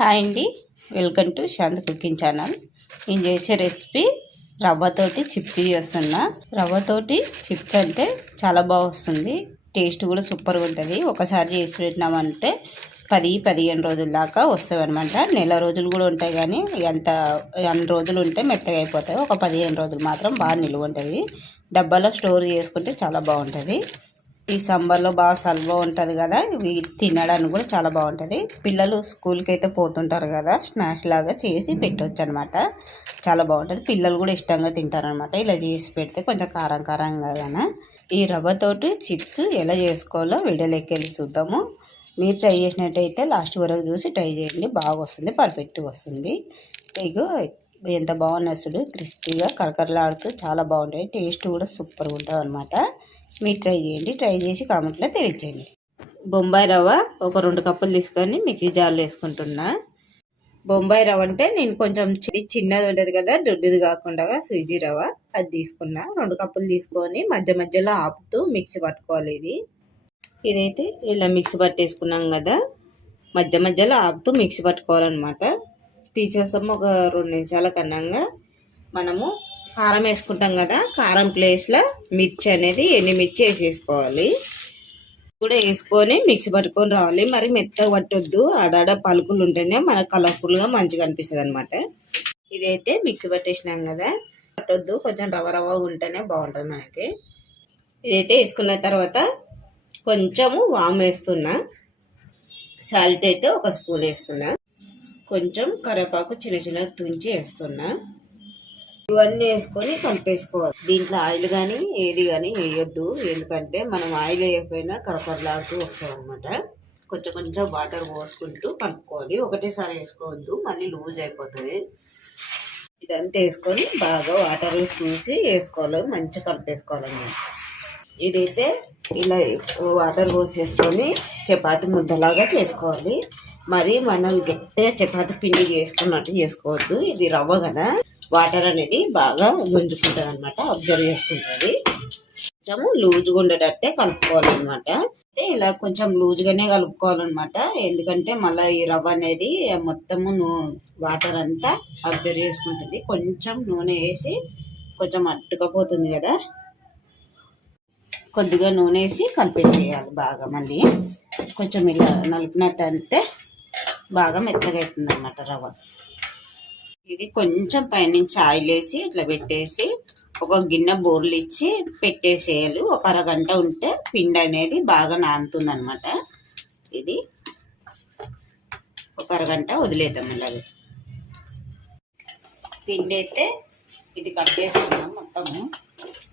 Hi అండి. Welcome to Shanth cooking channel. నేను చేసే రెసిపీ రవ్వతోటి చిప్స్ చేస్తున్నా. రవ్వతోటి చిప్స్ అంటే చాలా బాగా వస్తుంది. టేస్ట్ కూడా సూపర్గా ఉంటుంది. ఒకసారి చేసి పెట్టినామంటే పది పదిహేను రోజుల దాకా వస్తాయి అనమాట నెల రోజులు కూడా ఉంటాయి కానీ ఎంత అన్ని రోజులు ఉంటే మెత్తగా అయిపోతాయి. ఒక పదిహేను రోజులు మాత్రం బాగా నిలువ ఉంటుంది. డబ్బాలో స్టోర్ చేసుకుంటే చాలా బాగుంటుంది. ఈ సమ్మర్లో బాగా సల్వ ఉంటుంది కదా ఇవి తినడానికి కూడా చాలా బాగుంటుంది. పిల్లలు స్కూల్కి అయితే పోతుంటారు కదా స్నాక్స్ లాగా చేసి పెట్టవచ్చు అనమాట చాలా బాగుంటుంది. పిల్లలు కూడా ఇష్టంగా తింటారనమాట. ఇలా చేసి పెడితే కొంచెం కారం కారంగా కానీ ఈ రవ్వతోటి చిప్స్ ఎలా చేసుకోవాలో వీడియోలోకి వెళ్ళి చూద్దాము. మీరు ట్రై చేసినట్టయితే లాస్ట్ వరకు చూసి ట్రై చేయండి. బాగా వస్తుంది పర్ఫెక్ట్గా వస్తుంది. ఇగో ఎంత బాగున్నాయి అసలు క్రిస్పీగా కరకరలాడుతూ చాలా బాగుంటాయి. టేస్ట్ కూడా సూపర్గా ఉంటుంది అనమాట మీరు ట్రై చేయండి. ట్రై చేసి కామెంట్లో తెలియచేయండి బొంబాయి రవ్వ ఒక రెండు కప్పులు తీసుకొని మిక్సీ జార్లో వేసుకుంటున్నా. బొంబాయి రవ్వ అంటే నేను కొంచెం చి- చిన్నది ఉంటుంది కదా దొడ్డుది కాకుండా సూజీ రవ్వ అది తీసుకున్నా. రెండు కప్పులు తీసుకొని మధ్య మధ్యలో ఆపుతూ మిక్సీ పట్టుకోవాలి ఇది. ఇదైతే ఇలా మిక్సీ పట్టేసుకున్నాం కదా మధ్య మధ్యలో ఆపుతూ మిక్సీ పట్టుకోవాలన్నమాట. తీసేస్తాము ఒక రెండు నిమిషాల కన్నాగా మనము కారం వేసుకుంటాం కదా కారం ప్లేస్లో మిర్చి అనేది ఎండి మిర్చి వేసేసుకోవాలి. కూడా వేసుకొని మిక్సీ పట్టుకొని రావాలి. మరి మెత్తగా పట్టొద్దు. ఆడాడ పలుకులు ఉంటేనే మనకు కలర్ఫుల్గా మంచిగా అనిపిస్తుంది అనమాట ఇదైతే మిక్సీ పట్టేసినాం కదా పట్టొద్దు. కొంచెం రవ్వ రవ్వ ఉంటేనే బాగుంటుంది మనకి. ఇదైతే వేసుకున్న తర్వాత కొంచెము వామ్ వేస్తున్నా. సాల్ట్ అయితే ఒక స్పూన్ వేస్తున్నా. కొంచెం కరివేపాకు చిన్న చిన్న తుంచి వేస్తున్నా. ఇవన్నీ వేసుకొని కలిపేసుకోవాలి. దీంట్లో ఆయిల్ కానీ ఏది కానీ వేయొద్దు. ఎందుకంటే మనం ఆయిల్ వేయకపోయినా కరకరలాడుతూ వస్తాం అనమాట కొంచెం కొంచెం వాటర్ పోసుకుంటూ కలుపుకోవాలి. ఒకటేసారి వేసుకోవద్దు. మళ్ళీ లూజ్ అయిపోతుంది. ఇదంతా వేసుకొని బాగా వాటర్ చూసి వేసుకోవాలి. మంచిగా కలిపేసుకోవాలన్నమాట. ఇదైతే ఇలా వాటర్ పోసేసుకొని చపాతి ముద్దలాగా చేసుకోవాలి. మరి మనం గట్టిగా చపాతి పిండి చేసుకున్నట్టు చేసుకోవద్దు. ఇది రవ్వ కదా. వాటర్ అనేది బాగా గుంజుకుంటుంది అనమాట అబ్జర్వ్ చేసుకుంటుంది. కొంచెము లూజ్గా ఉండేటట్టే కలుపుకోవాలన్నమాట. అంటే ఇలా కొంచెం లూజ్గానే కలుపుకోవాలన్నమాట. ఎందుకంటే మళ్ళీ ఈ రవ్వ అనేది మొత్తము నూ వాటర్ అంతా అబ్జర్వ్ చేసుకుంటుంది. కొంచెం నూనె వేసి కొంచెం అట్టుకపోతుంది కదా. కొద్దిగా నూనె వేసి కలిపేసేయాలి బాగా మళ్ళీ. కొంచెం ఇలా నలిపినట్టు అంటే బాగా మెత్తగా అవుతుంది అన్నమాట రవ్వ. ఇది కొంచెం పైనుంచి ఆయిల్ వేసి ఇట్లా పెట్టేసి ఒక గిన్నె బోర్లు ఇచ్చి పెట్టేసేయాలి. ఒక అరగంట ఉంటే పిండి అనేది బాగా నానుతుంది అనమాట ఇది ఒక అరగంట వదిలేద్దాం అలాగే పిండి అయితే ఇది కట్టేస్తున్నాం మొత్తము.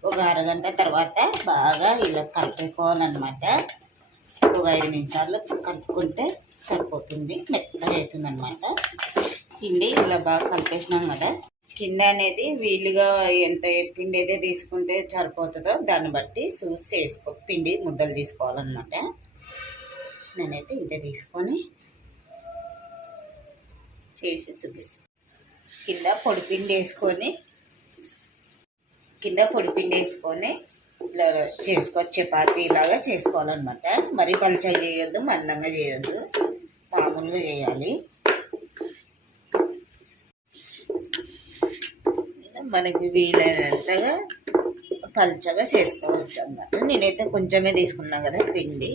ఒక అరగంట తర్వాత బాగా ఇలా కలుపుకోవాలన్నమాట ఒక ఐదు నిమిషాలు కలుపుకుంటే సరిపోతుంది మెత్తగా అవుతుంది అనమాట పిండి ఇలా బాగా కలిపేసినాం కదా. కింద అనేది వీలుగా ఎంత పిండి అయితే తీసుకుంటే సరిపోతుందో దాన్ని బట్టి చూసి చేసుకో పిండి ముద్దలు తీసుకోవాలన్నమాట. నేనైతే ఇంత తీసుకొని చేసి చూపిస్తాను కింద పొడి పిండి వేసుకొని కింద పొడి పిండి వేసుకొని ఇట్లా చేసుకో చపాతీ లాగా చేసుకోవాలన్నమాట. మరీ పలుచగా చేయొద్దు మందంగా చేయొద్దు. మామూలుగా చేయాలి మనకి వీలైనంతగా పలుచగా చేసుకోవచ్చు అన్నమాట. నేనైతే కొంచెమే తీసుకున్నా కదా పిండి.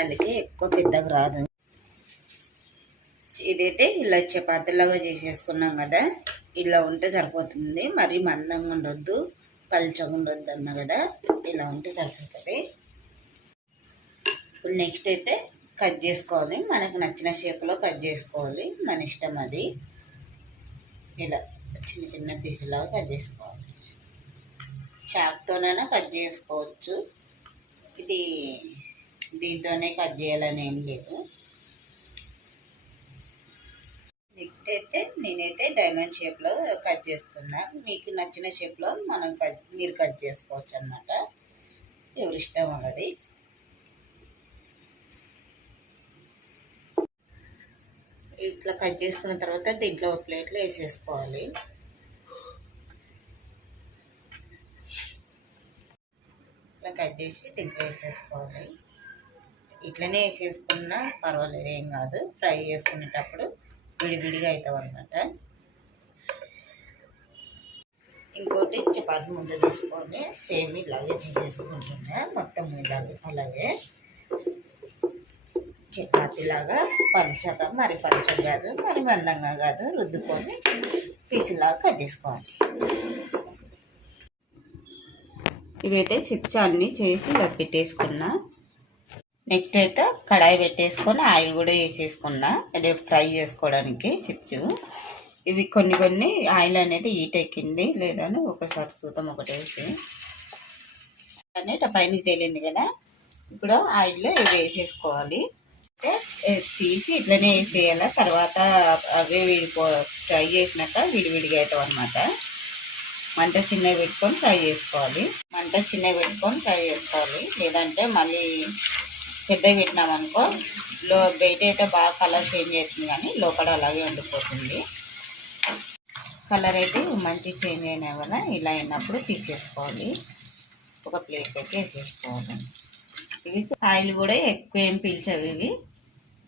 అందుకే ఎక్కువ పెద్దగా రాదు. ఇదైతే ఇలా చపాతీలాగా చేసేసుకున్నాం కదా. ఇలా ఉంటే సరిపోతుంది. మరి మందంగా ఉండొద్దు. పలుచగా ఉండొద్దు అన్న కదా. ఇలా ఉంటే సరిపోతుంది. ఇప్పుడు నెక్స్ట్ అయితే కట్ చేసుకోవాలి. మనకు నచ్చిన షేప్లో కట్ చేసుకోవాలి. మన ఇష్టం అది. ఇలా చిన్న చిన్న పీసులాగా కట్ చేసుకోవాలి. చాక్తోనైనా కట్ చేసుకోవచ్చు. ఇది దీంతోనే కట్ చేయాలని ఏం లేదు. నెక్స్ట్ అయితే నేనైతే డైమండ్ షేప్లో కట్ చేస్తున్నా. మీకు నచ్చిన షేప్లో మనం కట్ మీరు కట్ చేసుకోవచ్చు అనమాట ఎవరి ఇష్టం అన్నది. ఇట్లా కట్ చేసుకున్న తర్వాత దీంట్లో ఒక ప్లేట్లో వేసేసుకోవాలి. ఇట్లా కట్ చేసి దీంట్లో వేసేసుకోవాలి. ఇట్లనే వేసేసుకున్నా పర్వాలేదు ఏం కాదు. ఫ్రై చేసుకునేటప్పుడు విడివిడిగా అవుతాం అనమాట ఇంకోటి చపాతి ముద్ద తీసుకొని సేమ్ ఇలాగే చేసేసుకుంటున్నా మొత్తం ఇలాగే అలాగే. చపాతీలాగా పలుచగా మరి పలుచగా కాదు మరి మందంగా కాదు రుద్దుకొని పీసులాగా కట్ చేసుకోవాలి. ఇవైతే చిప్స్ అన్నీ చేసి ఇలా పెట్టేసుకున్నా నెక్స్ట్ అయితే కడాయి పెట్టేసుకొని ఆయిల్ కూడా వేసేసుకున్నా. అదే ఫ్రై చేసుకోవడానికి చిప్స్. ఇవి కొన్ని కొన్ని ఆయిల్ అనేది హీట్ ఎక్కింది లేదని ఒకసారి చూద్దాం ఒకటి వేసి. అనేది పైన తేలింది కదా. ఇప్పుడు ఆయిల్లో ఇవి వేసేసుకోవాలి. తీసి ఇట్లనే వేసేయాలి తర్వాత అవే విడిపో ఫ్రై చేసినాక విడివిడిగా అవుతాం అనమాట మంట చిన్నవి పెట్టుకొని ఫ్రై చేసుకోవాలి. మంట చిన్నవి పెట్టుకొని ఫ్రై చేసుకోవాలి. లేదంటే మళ్ళీ పెద్దవి పెట్టినామనుకో లో బయట అయితే బాగా కలర్ చేంజ్ అవుతుంది కానీ లోపల అలాగే ఉండిపోతుంది. కలర్ అయితే మంచి చేంజ్ అయిన వల్ల ఇలా అయినప్పుడు తీసేసుకోవాలి. ఒక ప్లేట్లోకి వేసేసుకోవాలి. ఇవి ఆయిల్ కూడా ఎక్కువ ఏం పీల్చవు ఇవి.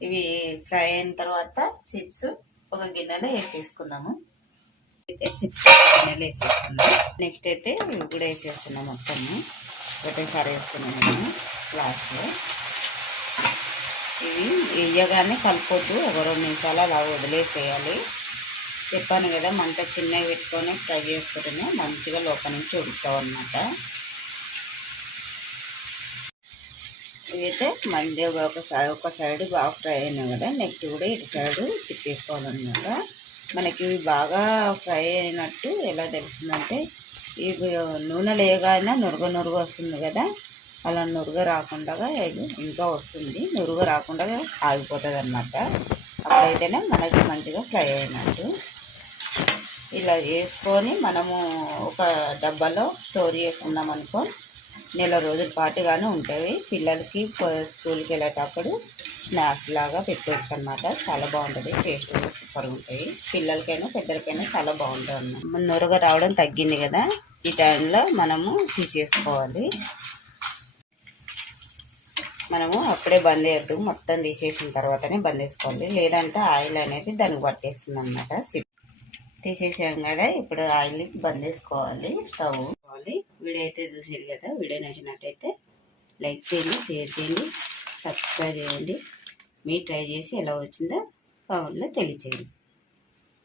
ఇవి ఫ్రై అయిన తర్వాత చిప్స్ ఒక గిన్నెలో వేసేసుకుందాము. అయితే చిప్స్ గిన్నెలో వేసేస్తున్నాం నెక్స్ట్ అయితే ఇవి కూడా వేసేస్తున్నాం మొత్తము. ఒకటేసారి వేస్తున్నాం మేము లాస్ట్లో. ఇవి వేయగానే కలపొద్దు. ఒక రెండు నిమిషాలు అలా వదిలేసేయాలి. చెప్పాను కదా మంట చిన్నగా పెట్టుకొని ఫ్రై చేసుకుంటేనే మంచిగా లోపల నుంచి ఉడుకుతావు అన్నమాట. అయితే మంచిగా ఒక సైడ్ ఒక సైడ్ బాగా ఫ్రై అయినా కదా నెక్స్ట్ కూడా ఇటు సైడ్ తిప్పేసుకోవాలన్నమాట. మనకి బాగా ఫ్రై అయినట్టు ఎలా తెలుస్తుందంటే ఇవి నూనె లేగానే నురగ నురుగ వస్తుంది కదా అలా నురగ రాకుండా ఇది ఇంకా వస్తుంది. నురుగ రాకుండా ఆగిపోతుంది అనమాట అప్పుడైతేనే మనకి మంచిగా ఫ్రై అయినట్టు. ఇలా వేసుకొని మనము ఒక డబ్బాలో స్టోర్ చేసుకున్నాం అనుకో నెల రోజుల పాటుగానే ఉంటాయి. పిల్లలకి స్కూల్కి వెళ్ళేటప్పుడు స్నాక్స్ లాగా పెట్టవచ్చు అనమాట చాలా బాగుంటుంది. టేస్ట్ కూడా సూపర్గా ఉంటాయి. పిల్లలకైనా పెద్దలకైనా చాలా బాగుంటుంది అన్నమాట. నొరగ రావడం తగ్గింది కదా. ఈ టైంలో మనము తీసేసుకోవాలి. మనము అప్పుడే బంద్ చేయొద్దు మొత్తం తీసేసిన తర్వాతనే బంద్ చేసుకోవాలి లేదంటే ఆయిల్ అనేది దానికి పట్టేస్తుంది అనమాట తీసేసాం కదా. ఇప్పుడు ఆయిల్ బంద్ చేసుకోవాలి స్టవ్ వీడియో అయితే చూసారు కదా వీడియో నచ్చినట్టయితే లైక్ చేయండి షేర్ చేయండి సబ్స్క్రైబ్ చేయండి. మీరు ట్రై చేసి ఎలా వచ్చిందో కామెంట్లో తెలియచేయండి.